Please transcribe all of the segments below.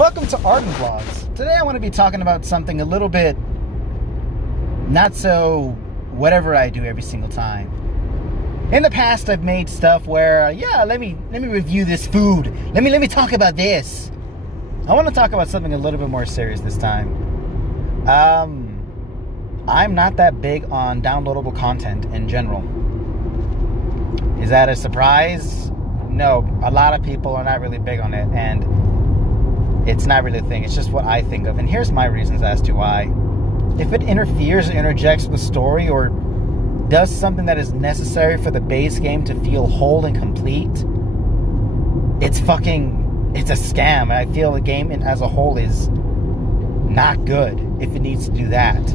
Welcome to ArdinVlogs. Today I want to be talking about something a little bit not so whatever I do every single time. In the past I've made stuff where, let me review this food. Let me talk about this. I want to talk about something a little bit more serious this time. I'm not that big on downloadable content in general. Is that a surprise? No, a lot of people are not really big on it, and it's not really a thing. It's just what I think of. And here's my reasons as to why. If it interferes or interjects with the story or does something that is necessary for the base game to feel whole and complete, it's a scam. I feel the game as a whole is not good if it needs to do that.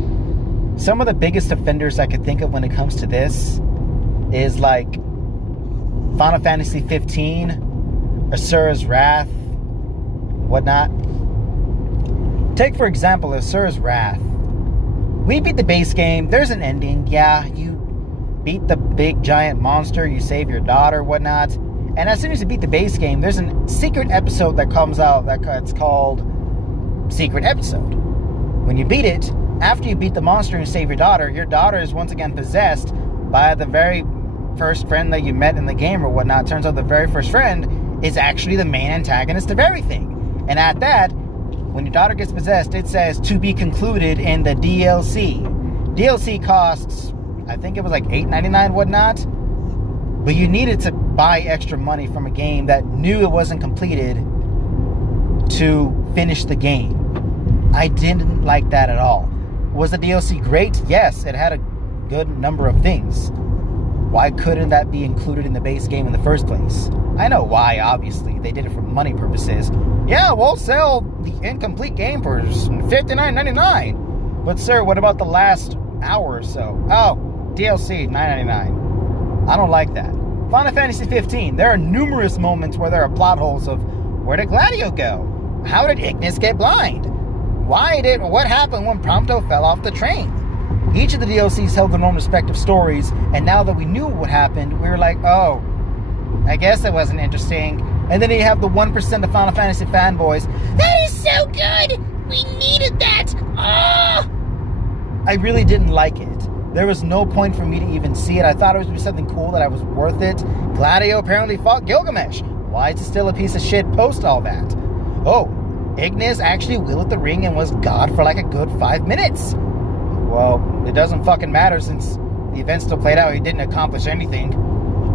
Some of the biggest offenders I could think of when it comes to this is like Final Fantasy 15, Asura's Wrath, whatnot. Take for example Asura's Wrath. We beat the base game. There's an ending. Yeah, you beat the big giant monster. You save your daughter, whatnot. And as soon as you beat the base game, there's a secret episode that comes out that's called Secret Episode. When you beat it, after you beat the monster and save your daughter is once again possessed by the very first friend that you met in the game or whatnot. Turns out the very first friend is actually the main antagonist of everything. And at that, when your daughter gets possessed, it says to be concluded in the DLC. DLC costs, I think it was like $8.99, whatnot. But you needed to buy extra money from a game that knew it wasn't completed to finish the game. I didn't like that at all. Was the DLC great? Yes, it had a good number of things. Why couldn't that be included in the base game in the first place? I know why, obviously. They did it for money purposes. Yeah, we'll sell the incomplete game for $59.99. But sir, what about the last hour or so? Oh, DLC, $9.99. I don't like that. Final Fantasy 15, there are numerous moments where there are plot holes of where did Gladio go? How did Ignis get blind? What happened when Prompto fell off the train? Each of the DLCs held their own respective stories, and now that we knew what happened, we were like, oh, I guess it wasn't interesting. And then you have the 1% of Final Fantasy fanboys. That is so good! We needed that! Oh! I really didn't like it. There was no point for me to even see it. I thought it would be something cool that I was worth it. Gladio apparently fought Gilgamesh. Why is it still a piece of shit post all that? Oh, Ignis actually wielded the ring and was God for like a good 5 minutes. Well, it doesn't fucking matter since the event still played out. He didn't accomplish anything.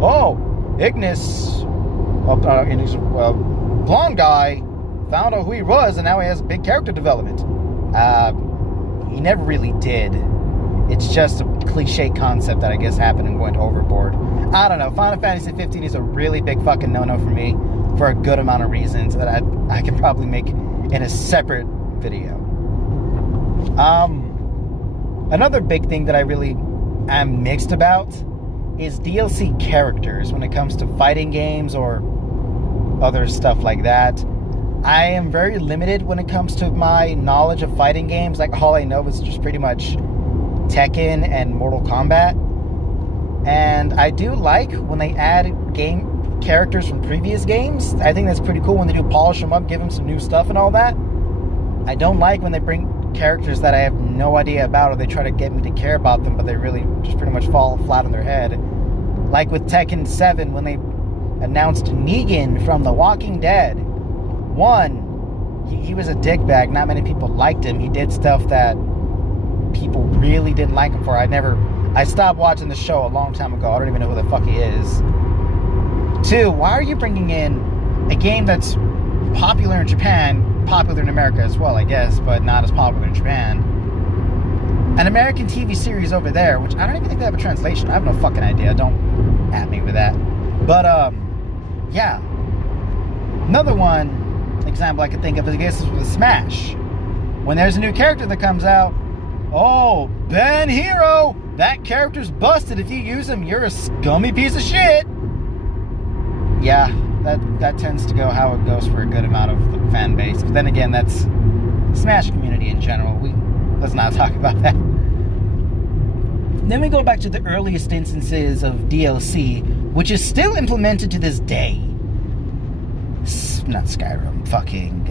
Oh, Ignis, blonde guy, found out who he was, and now he has big character development. He never really did. It's just a cliche concept that I guess happened and went overboard. I don't know. Final Fantasy 15 is a really big fucking no-no for me for a good amount of reasons that I can probably make in a separate video. Another big thing that I really am mixed about is DLC characters when it comes to fighting games or other stuff like that. I am very limited when it comes to my knowledge of fighting games. Like, all I know is just pretty much Tekken and Mortal Kombat. And I do like when they add game characters from previous games. I think that's pretty cool when they do polish them up, give them some new stuff and all that. I don't like when they bring characters that I have no idea about, or they try to get me to care about them, but they really just pretty much fall flat on their head. Like with Tekken 7, when they announced Negan from The Walking Dead. He was a dickbag. Not many people liked him. He did stuff that people really didn't like him for. I stopped watching the show a long time ago. I don't even know who the fuck he is. 2, why are you bringing in a game that's popular in Japan, popular in America as well, I guess, but not as popular in Japan, an American TV series over there, which I don't even think they have a translation. I have no fucking idea. Don't at me with that. But, yeah. Another example I could think of, I guess, is with Smash. When there's a new character that comes out, oh, Ben Hero, that character's busted. If you use him, you're a scummy piece of shit. Yeah, that tends to go how it goes for a good amount of the fan base. But then again, that's Smash community in general. Let's not talk about that. Then we go back to the earliest instances of DLC, which is still implemented to this day. Not Skyrim, fucking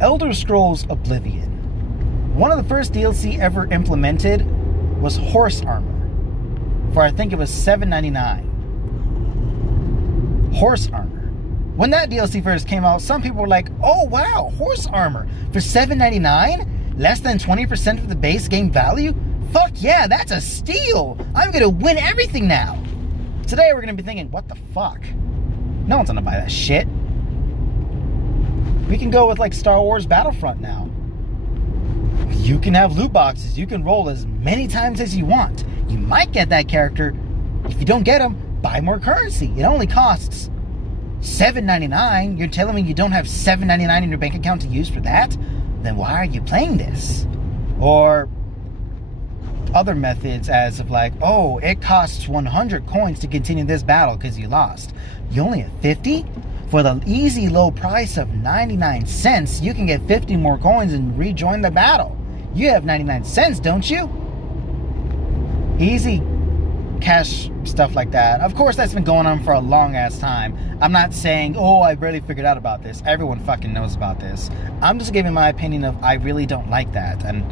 Elder Scrolls Oblivion. One of the first DLC ever implemented was horse armor. For I think it was $7.99. Horse armor. When that DLC first came out, some people were like, oh wow, horse armor for $7.99? Less than 20% of the base game value? Fuck yeah, that's a steal! I'm gonna win everything now! Today we're gonna be thinking, what the fuck? No one's gonna buy that shit. We can go with like Star Wars Battlefront now. You can have loot boxes. You can roll as many times as you want. You might get that character. If you don't get them, buy more currency. It only costs $7.99. You're telling me you don't have $7.99 in your bank account to use for that? Then why are you playing this? Or other methods as of like, oh, it costs 100 coins to continue this battle because you lost. You only have 50? For the easy low price of 99 cents, you can get 50 more coins and rejoin the battle. You have 99 cents, don't you? Easy cash stuff like that. Of course, that's been going on for a long ass time. I'm not saying, oh, I barely figured out about this. Everyone fucking knows about this. I'm just giving my opinion of I really don't like that. And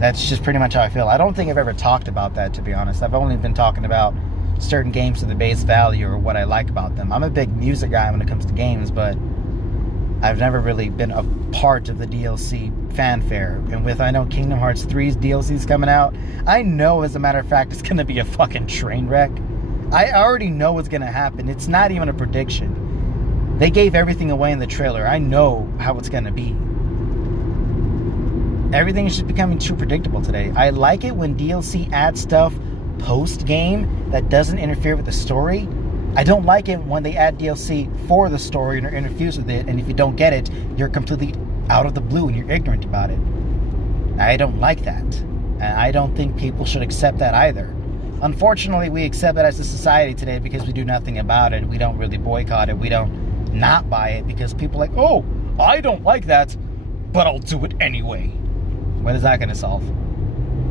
that's just pretty much how I feel. I don't think I've ever talked about that, to be honest. I've only been talking about certain games to the base value or what I like about them. I'm a big music guy when it comes to games, but I've never really been a part of the DLC fanfare. And with, I know, Kingdom Hearts 3's DLC's coming out, I know, as a matter of fact, it's going to be a fucking train wreck. I already know what's going to happen. It's not even a prediction. They gave everything away in the trailer. I know how it's going to be. Everything is just becoming too predictable today. I like it when DLC adds stuff post-game that doesn't interfere with the story. I don't like it when they add DLC for the story and interferes with it, and if you don't get it, you're completely out of the blue and you're ignorant about it. I don't like that. And I don't think people should accept that either. Unfortunately, we accept it as a society today because we do nothing about it. We don't really boycott it. We don't not buy it because people are like, oh, I don't like that, but I'll do it anyway. What is that going to solve?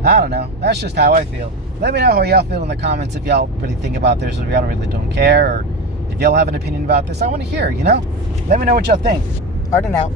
I don't know. That's just how I feel. Let me know how y'all feel in the comments if y'all really think about this or if y'all really don't care, or if y'all have an opinion about this. I want to hear, you know? Let me know what y'all think. Arden out.